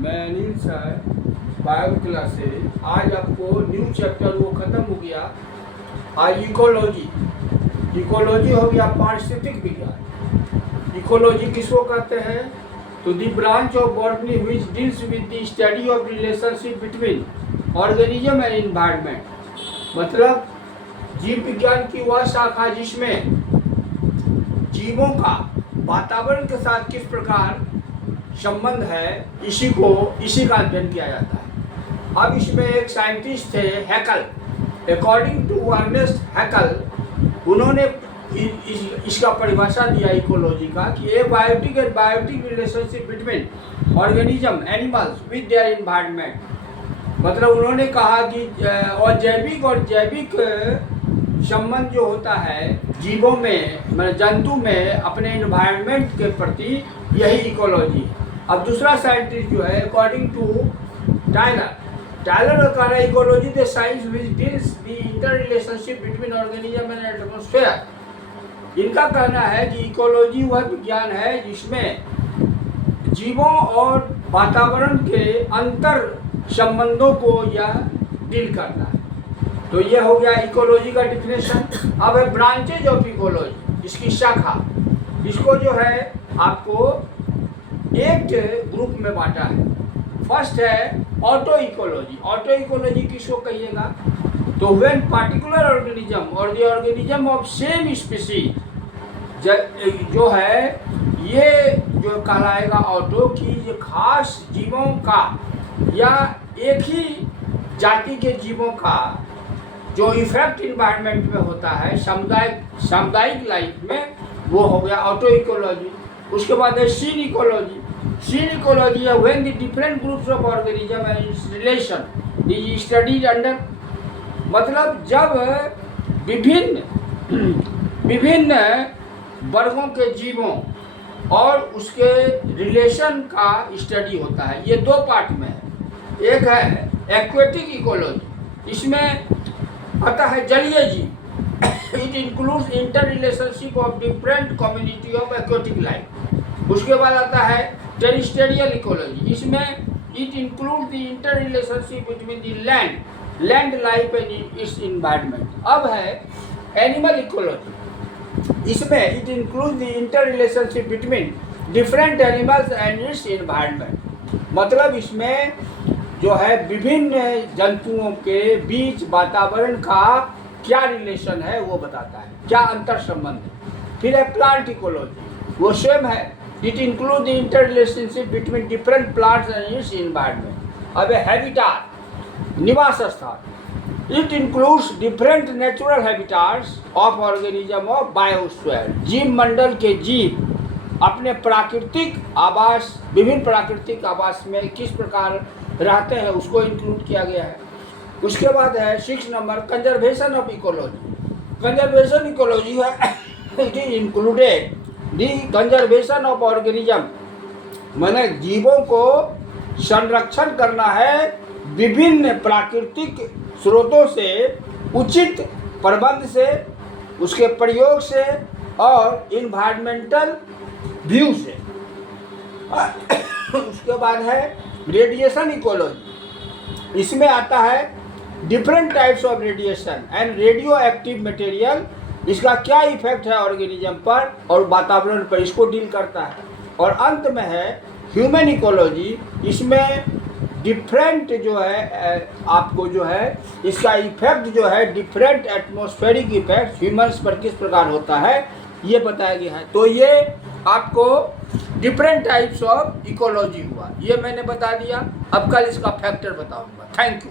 मैं Anil sir, bio class से। आज आपको न्यू चैप्टर वो ख़त्म हो गया। आज इकोलॉजी हो गया पारिस्थितिक विज्ञान। इकोलॉजी किसको कहते हैं? तो दी branch of botany which deals with the study of relationship between organism and environment. मतलब जीव विज्ञान की वह शाखा जिसमें जीवों का वातावरण के साथ किस प्रकार संबंध है, इसी का अध्ययन किया जाता है। अब इसमें एक साइंटिस्ट थे Haeckel. According to Ernest Haeckel, उन्होंने इसका परिभाषा दिया इकोलॉजी का कि abiotic and biotic relationship between organism animals with their environment. मतलब उन्होंने कहा कि और जैविक संबंध जो होता है जीवों में, मतलब जंतु में अपने इन्वायरमेंट के प्रति, यही इकोलॉजी है। अब दूसरा साइंटिस्ट जो है अकॉर्डिंग टू टायलर का कहना है ecology the science which deals the inter relationship between organism and atmosphere. इनका कहना है कि इकोलॉजी वह विज्ञान है जिसमें जीवों और वातावरण के अंतर संबंधों को यह डील करता है। तो यह हो गया इकोलॉजी का डिफिनेशन। अब है ब्रांचेज ऑफ इकोलॉजी, इसकी शाखा। इसको जो है आपको 8 ग्रुप में बांटा है। फर्स्ट है ऑटो इकोलॉजी। ऑटो इकोलॉजी किसको कहिएगा? तो व्हेन पार्टिकुलर ऑर्गेनिज्म और the organism of same species जो है, ये जो कहलाएगा ऑटो की, ये खास जीवों का या एक ही जाति के जीवों का जो इफेक्ट इन्वायरमेंट में होता है सामुदायिक लाइफ में, वो हो गया ऑटो इकोलॉजी। उसके बाद है सीन इकोलॉजी। सीन इकोलॉजी है when the different groups of organism and it's relation is studied under. मतलब जब विभिन्न वर्गों के जीवों और उसके रिलेशन का स्टडी होता है। ये 2 पार्ट में है। एक है एक्वेटिक इकोलॉजी, इसमें आता है जलीय जीव। It includes inter relationship of different community of aquatic life. उसके बाद आता है टेरिस्टेरियल इकोलॉजी, इसमें it include the inter relationship between the land life and it's environment. अब है एनिमल इकोलॉजी, इसमें it include the inter relationship between different animals and it's environment. मतलब इसमें जो है विभिन्न जंतुओं के बीच वातावरण का क्या रिलेशन है वो बताता है, क्या अंतर संबंध है। फिर है प्लांट इकोलॉजी, वो सेम है। It include the inter relationship between different plants and it's environment. अब हैबिटाट, निवास स्थान। It includes different natural habitats of organism of biosphere. जीव मंडल के जीव अपने प्राकृतिक आवास, विभिन्न प्राकृतिक आवास में किस प्रकार रहते हैं, उसको इंक्लूड किया गया है। उसके बाद है 6 नंबर conservation of ecology. Conservation ecology है it is included the conservation of organism, माने जीवों को संरक्षण करना है विभिन्न प्राकृतिक स्रोतों से, उचित प्रबंध से, उसके प्रयोग से और इन्वायरमेंटल व्यू से। उसके बाद है रेडिएशन इकोलॉजी, इसमें आता है different types of radiation and radio active material, इसका क्या इफेक्ट है ऑर्गेनिज्म पर और वातावरण पर, इसको डील करता है। और अंत में है ह्यूमन इकोलॉजी, इसमें डिफरेंट जो है आपको जो है इसका इफेक्ट जो है डिफरेंट एटमॉस्फेरिक इफेक्ट ह्यूमन्स पर किस प्रकार होता है, ये बताया गया है। तो ये आपको डिफरेंट टाइप्स ऑफ इकोलॉजी हुआ, ये मैंने बता दिया। अब कल इसका फैक्टर बताऊंगा। Thank you.